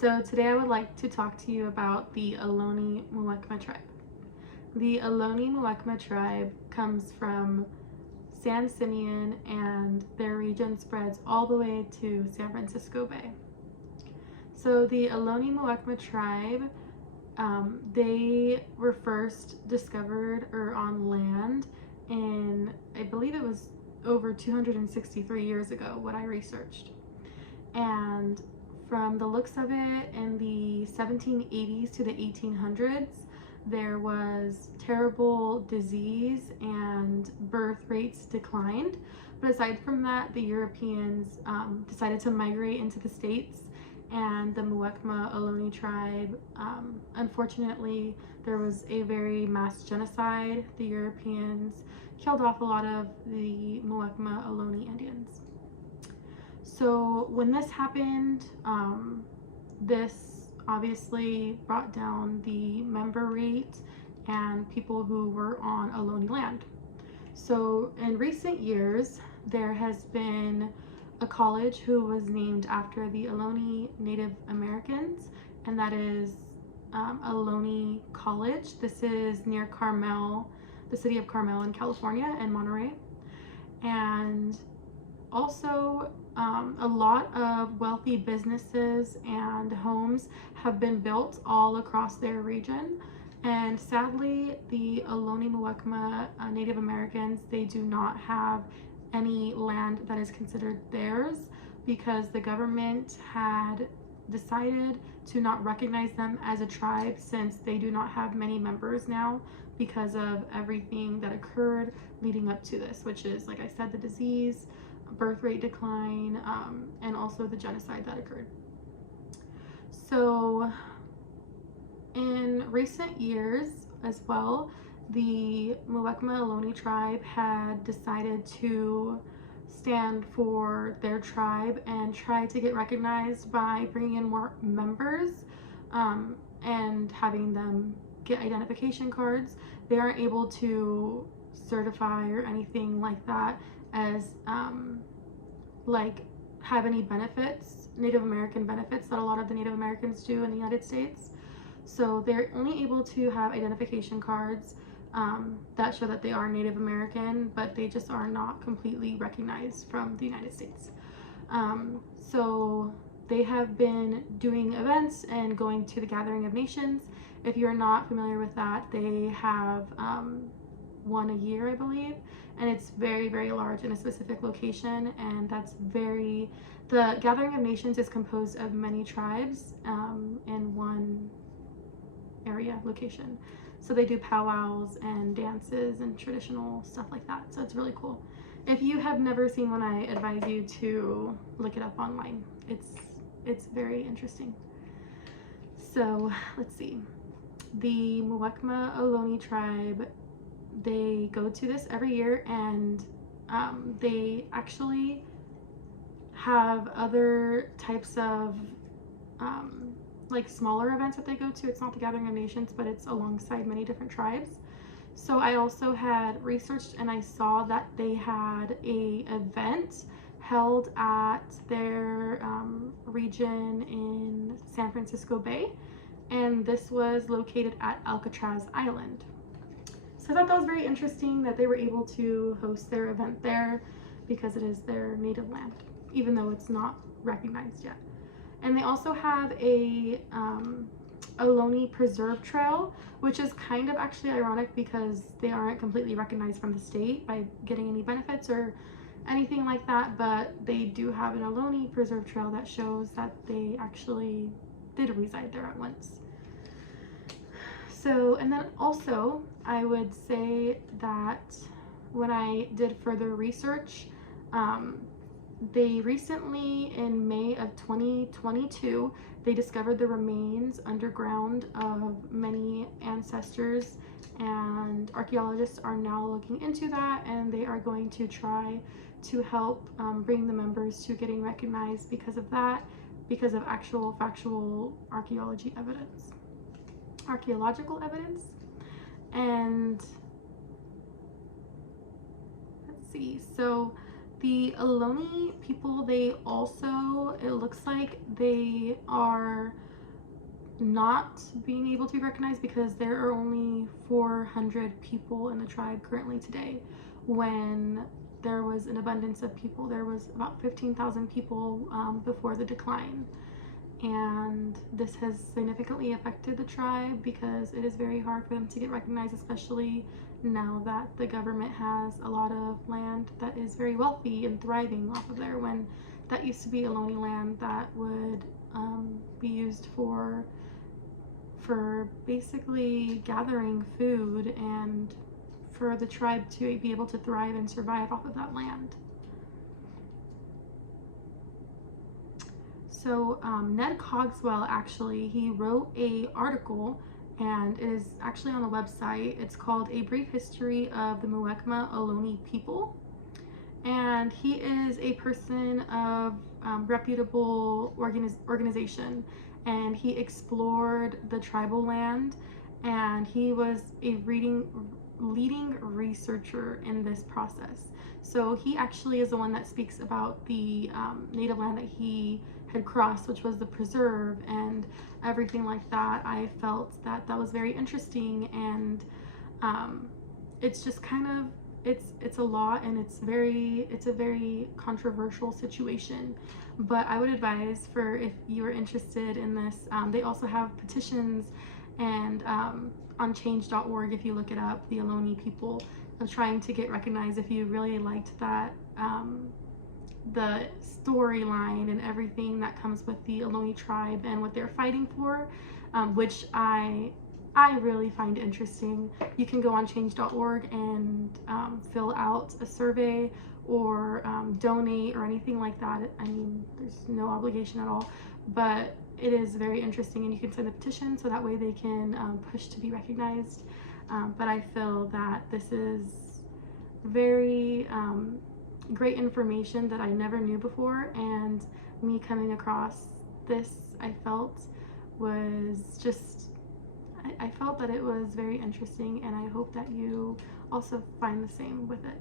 So today I would like to talk to you about the Ohlone Muwekma tribe. The Ohlone Muwekma tribe comes from San Simeon, and their region spreads all the way to San Francisco Bay. So the Ohlone Muwekma tribe, they were first discovered or on land in, I believe it was over 263 years ago, what I researched. And from the looks of it, in the 1780s to the 1800s, there was terrible disease and birth rates declined. But aside from that, the Europeans decided to migrate into the States, and the Muwekma Ohlone tribe, unfortunately, there was a very mass genocide. The Europeans killed off a lot of the Muwekma Ohlone Indians. So when this happened, this obviously brought down the member rate and people who were on Ohlone land. So in recent years, there has been a college who was named after the Ohlone Native Americans, and that is Ohlone College. This is near Carmel, the city of Carmel in California, and Monterey. And also, a lot of wealthy businesses and homes have been built all across their region. And sadly, the Ohlone Muwekma Native Americans, they do not have any land that is considered theirs because the government had decided to not recognize them as a tribe since they do not have many members now because of everything that occurred leading up to this, which is, like I said, the disease, birth rate decline, and also the genocide that occurred. So in recent years as well, the Muwekma Ohlone tribe had decided to stand for their tribe and try to get recognized by bringing in more members and having them get identification cards. They aren't able to certify or anything like that as like have any benefits, Native American benefits that a lot of the Native Americans do in the United States. So they're only able to have identification cards that show that they are Native American, but they just are not completely recognized from the United States. So they have been doing events and going to the Gathering of Nations. If you're not familiar with that, they have one a year, I believe, and it's very, very large in a specific location, and the Gathering of Nations is composed of many tribes in one area location. So they do powwows and dances and traditional stuff like that, so it's really cool. If you have never seen one, I advise you to look it up online. It's very interesting. So let's see. The Muwekma Ohlone tribe, they go to this every year, and they actually have other types of like smaller events that they go to. It's not the Gathering of Nations, but it's alongside many different tribes. So I also had researched, and I saw that they had a event held at their region in San Francisco Bay, and this was located at Alcatraz Island. So I thought that was very interesting that they were able to host their event there because it is their native land, even though it's not recognized yet. And they also have a Ohlone Preserve Trail, which is kind of actually ironic because they aren't completely recognized from the state by getting any benefits or anything like that, but they do have an Ohlone Preserve Trail that shows that they actually did reside there at once. So, and then also I would say that when I did further research, they recently, in May of 2022, they discovered the remains underground of many ancestors, and archaeologists are now looking into that, and they are going to try to help bring the members to getting recognized because of that, because of actual factual archaeological evidence. And let's see, so the Ohlone people, they also, it looks like they are not being able to be recognized because there are only 400 people in the tribe currently today, when there was an abundance of people. There was about 15,000 people before the decline. And this has significantly affected the tribe because it is very hard for them to get recognized, especially now that the government has a lot of land that is very wealthy and thriving off of there, when that used to be Ohlone land that would be used for basically gathering food and for the tribe to be able to thrive and survive off of that land. So Ned Cogswell, actually, he wrote a article, and it is actually on the website. It's called A Brief History of the Muwekma Ohlone People. And he is a person of reputable organization, and he explored the tribal land, and he was a leading researcher in this process. So he actually is the one that speaks about the native land that he had crossed, which was the preserve and everything like that. I felt that that was very interesting, and it's just kind of, it's a lot, and it's a very controversial situation. But I would advise, for if you are interested in this, they also have petitions, and on change.org, if you look it up, the Ohlone people of trying to get recognized. If you really liked that, the storyline and everything that comes with the Ohlone tribe and what they're fighting for, which I really find interesting. You can go on change.org and fill out a survey or donate or anything like that. I mean, there's no obligation at all, but it is very interesting, and you can send a petition so that way they can push to be recognized. But I feel that this is very great information that I never knew before, and me coming across this, I felt was just, I felt that it was very interesting, and I hope that you also find the same with it.